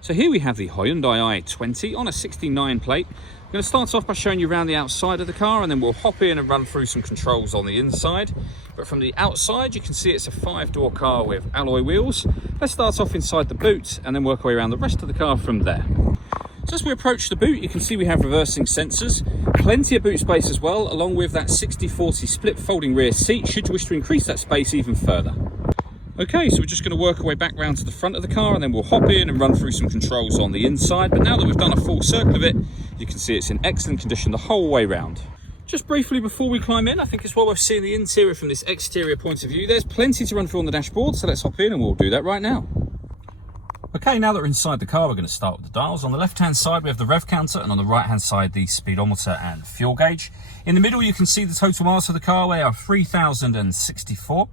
So here we have the Hyundai i20 on a 69 plate. I'm going to start off by showing you around the outside of the car, and then we'll hop in and run through some controls on the inside. But from the outside, you can see it's a 5-door car with alloy wheels. Let's start off inside the boot and then work our way around the rest of the car from there. So as we approach the boot, you can see we have reversing sensors, plenty of boot space as well, along with that 60-40 split folding rear seat should you wish to increase that space even further. Okay, so we're just going to work our way back round to the front of the car, and then we'll hop in and run through some controls on the inside. But now that we've done a full circle of it, you can see it's in excellent condition the whole way round. Just briefly before we climb in, I think it's well worth seeing the interior from this exterior point of view. There's plenty to run through on the dashboard, so let's hop in and we'll do that right now. Okay, now that we're inside the car, we're going to start with the dials. On the left-hand side, we have the rev counter, and on the right-hand side, the speedometer and fuel gauge. In the middle, you can see the total miles of the car. We are 3,064.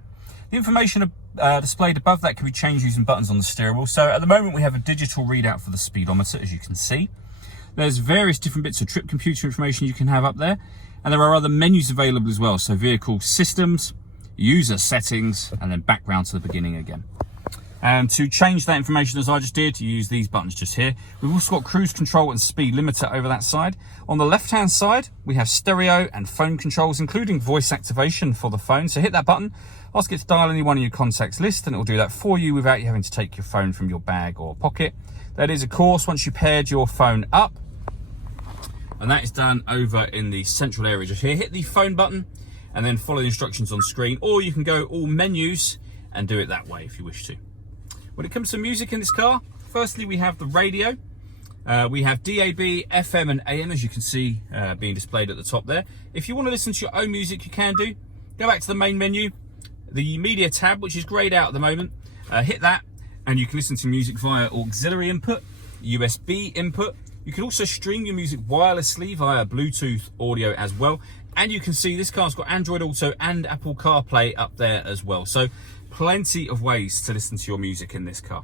The information displayed above that can be changed using buttons on the steering wheel. So at the moment, we have a digital readout for the speedometer, as you can see. There's various different bits of trip computer information you can have up there. And there are other menus available as well. So vehicle systems, user settings, and then back round to the beginning again. And to change that information as I just did, you use these buttons just here. We've also got cruise control and speed limiter over that side. On the left-hand side, we have stereo and phone controls, including voice activation for the phone. So hit that button, ask it to dial anyone in your contacts list, and it will do that for you without you having to take your phone from your bag or pocket. That is, of course, once you paired your phone up. And that is done over in the central area just here. Hit the phone button and then follow the instructions on screen, or you can go all menus and do it that way if you wish to. When it comes to music in this car, firstly we have the radio. We have DAB, FM and AM, as you can see being displayed at the top there. If you want to listen to your own music, you can do. Go back to the main menu, the media tab, which is greyed out at the moment. Hit that and you can listen to music via auxiliary input, USB input. You can also stream your music wirelessly via Bluetooth audio as well. And you can see this car's got Android Auto and Apple CarPlay up there as well. So plenty of ways to listen to your music in this car.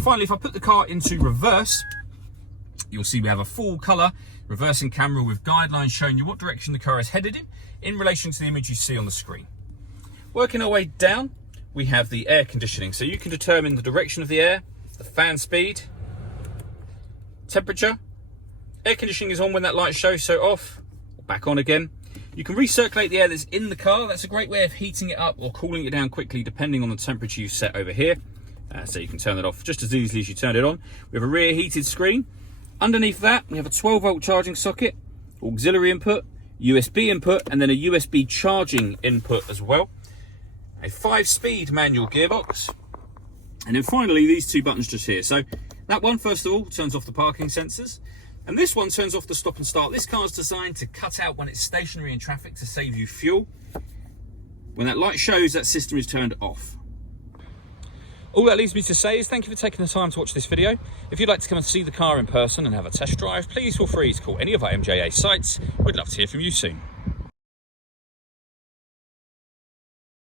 Finally, if I put the car into reverse, you'll see we have a full colour reversing camera with guidelines showing you what direction the car is headed in relation to the image you see on the screen. Working our way down, we have the air conditioning. So you can determine the direction of the air, the fan speed, temperature. Air conditioning is on when that light shows, so off, back on again. You can recirculate the air that's in the car. That's a great way of heating it up or cooling it down quickly depending on the temperature you've set over here. So you can turn that off just as easily as you turn it on. We have a rear heated screen. Underneath that, we have a 12-volt charging socket, auxiliary input, USB input, and then a USB charging input as well. A 5-speed manual gearbox. And then finally, these two buttons just here. So that one, first of all, turns off the parking sensors. And this one turns off the stop and start. This car's designed to cut out when it's stationary in traffic to save you fuel. When that light shows, that system is turned off. All that leaves me to say is thank you for taking the time to watch this video. If you'd like to come and see the car in person and have a test drive, please feel free to call any of our MJA sites. We'd love to hear from you soon.